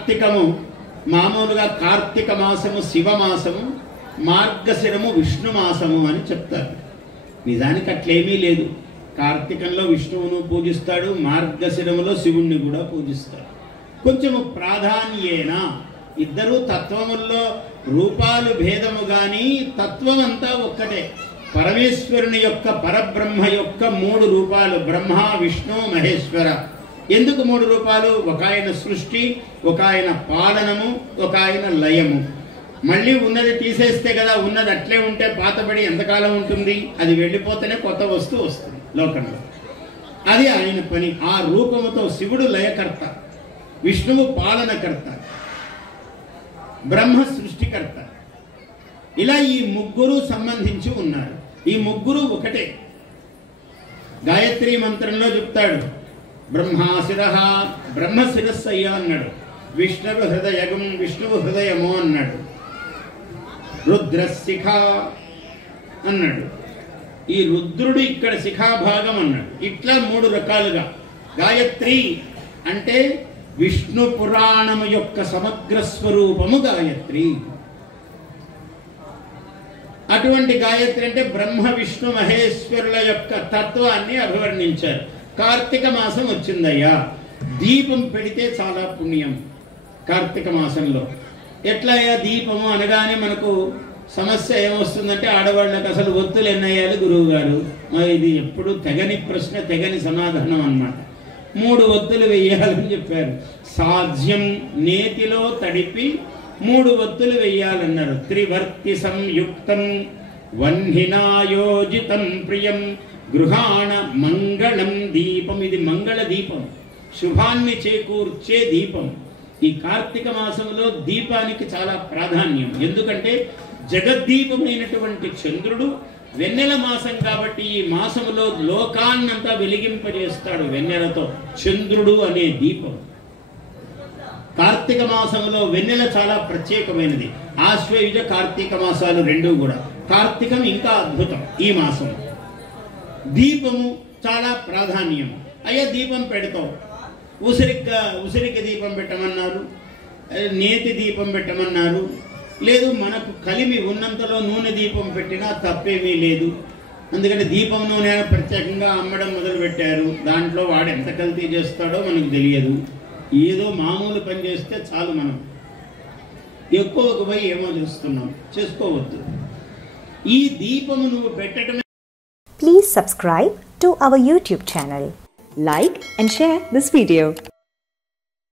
కార్తీకము మామూలుగా కార్తీక మాసము శివమాసము, మార్గశిరము విష్ణు మాసము అని చెప్తారు. నిజానికి అట్లేమీ లేదు. కార్తీకంలో విష్ణువును పూజిస్తాడు, మార్గశిరములో శివుణ్ణి కూడా పూజిస్తాడు. కొంచెము ప్రాధాన్యేన ఇద్దరు తత్వముల్లో రూపాలు భేదము గాని తత్వం అంతా ఒక్కటే. పరమేశ్వరుని యొక్క పరబ్రహ్మ యొక్క 3 రూపాలు, బ్రహ్మ విష్ణు మహేశ్వర. ఎందుకు 3 రూపాలు? ఒక ఆయన సృష్టి, ఒక ఆయన పాలనము, ఒక ఆయన లయము. మళ్ళీ ఉన్నది తీసేస్తే కదా, ఉన్నది అట్లే ఉంటే పాతబడి ఎంతకాలం ఉంటుంది? అది వెళ్ళిపోతేనే కొత్త వస్తువు వస్తుంది లోకంలో. అది ఆయన పని. ఆ రూపముతో శివుడు లయకర్త, విష్ణువు పాలనకర్త, బ్రహ్మ సృష్టికర్త. ఇలా ఈ ముగ్గురు సంబంధించి ఉన్నారు. ఈ ముగ్గురు ఒకటే. గాయత్రి మంత్రంలో చెప్తాడు, బ్రహ్మాశిరః, బ్రహ్మ శిరస్సు అయ్యా అన్నాడు. విష్ణువు హృదయగం, విష్ణువు హృదయము అన్నాడు. రుద్రశిఖ అన్నాడు. ఈ రుద్రుడు ఇక్కడ శిఖాభాగం అన్నాడు. ఇట్లా 3 రకాలుగా. గాయత్రి అంటే విష్ణు పురాణము యొక్క సమగ్ర స్వరూపము గాయత్రి. అటువంటి గాయత్రి అంటే బ్రహ్మ విష్ణు మహేశ్వరుల యొక్క తత్వాన్ని అభివర్ణించారు. కార్తీక మాసం వచ్చిందయ్యా, దీపం పెడితే చాలా పుణ్యం. కార్తీక మాసంలో ఎట్లయ్యా దీపము అనగానే మనకు సమస్య ఏమొస్తుందంటే, ఆడవాళ్ళకి అసలు ఒత్తులు ఎన్నయ్యాలి గురువు గారు? ఇది ఎప్పుడు తెగని ప్రశ్న, తెగని సమాధానం అన్నమాట. 3 ఒత్తులు వెయ్యాలని చెప్పారు. సాధ్యం నేతిలో తడిపి 3 ఒత్తులు వెయ్యాలన్నారు. త్రివర్తి సంయుక్తం వన్హినాయోజితం ప్రియం గృహాణ మంగళం దీపం. ఇది మంగళ దీపం, శుభాన్ని చేకూర్చే దీపం. ఈ కార్తీక మాసంలో దీపానికి చాలా ప్రాధాన్యం. ఎందుకంటే జగద్దీపమైనటువంటి చంద్రుడు వెన్నెల మాసం కాబట్టి ఈ మాసములో లోకాన్నంతా వెలిగింపజేస్తాడు వెన్నెలతో. చంద్రుడు అనే దీపం. కార్తీక మాసంలో వెన్నెల చాలా ప్రత్యేకమైనది. ఆశ్వయుజ కార్తీక మాసాలు 2 కూడా. కార్తీకం ఇంకా అద్భుతం. ఈ మాసం దీపము చాలా ప్రాధాన్యం. అయ్యా దీపం పెడతావు, ఉసిరికి దీపం పెట్టమన్నారు, నేతి దీపం పెట్టమన్నారు. లేదు, మనకు కలిమి ఉన్నంతలో నూనె దీపం పెట్టినా తప్పేమీ లేదు. అందుకని దీపం నూనె ప్రత్యేకంగా అమ్మడం మొదలుపెట్టారు. దాంట్లో వాడు ఎంత కల్తీ చేస్తాడో మనకు తెలియదు. ఏదో మామూలు పని చేస్తే చాలు. మనం ఎక్కువకు పోయి ఏమో చేస్తున్నాం, చేసుకోవద్దు. ఈ దీపము నువ్వు పెట్టడమే. Please subscribe to our YouTube channel. Like and share this video.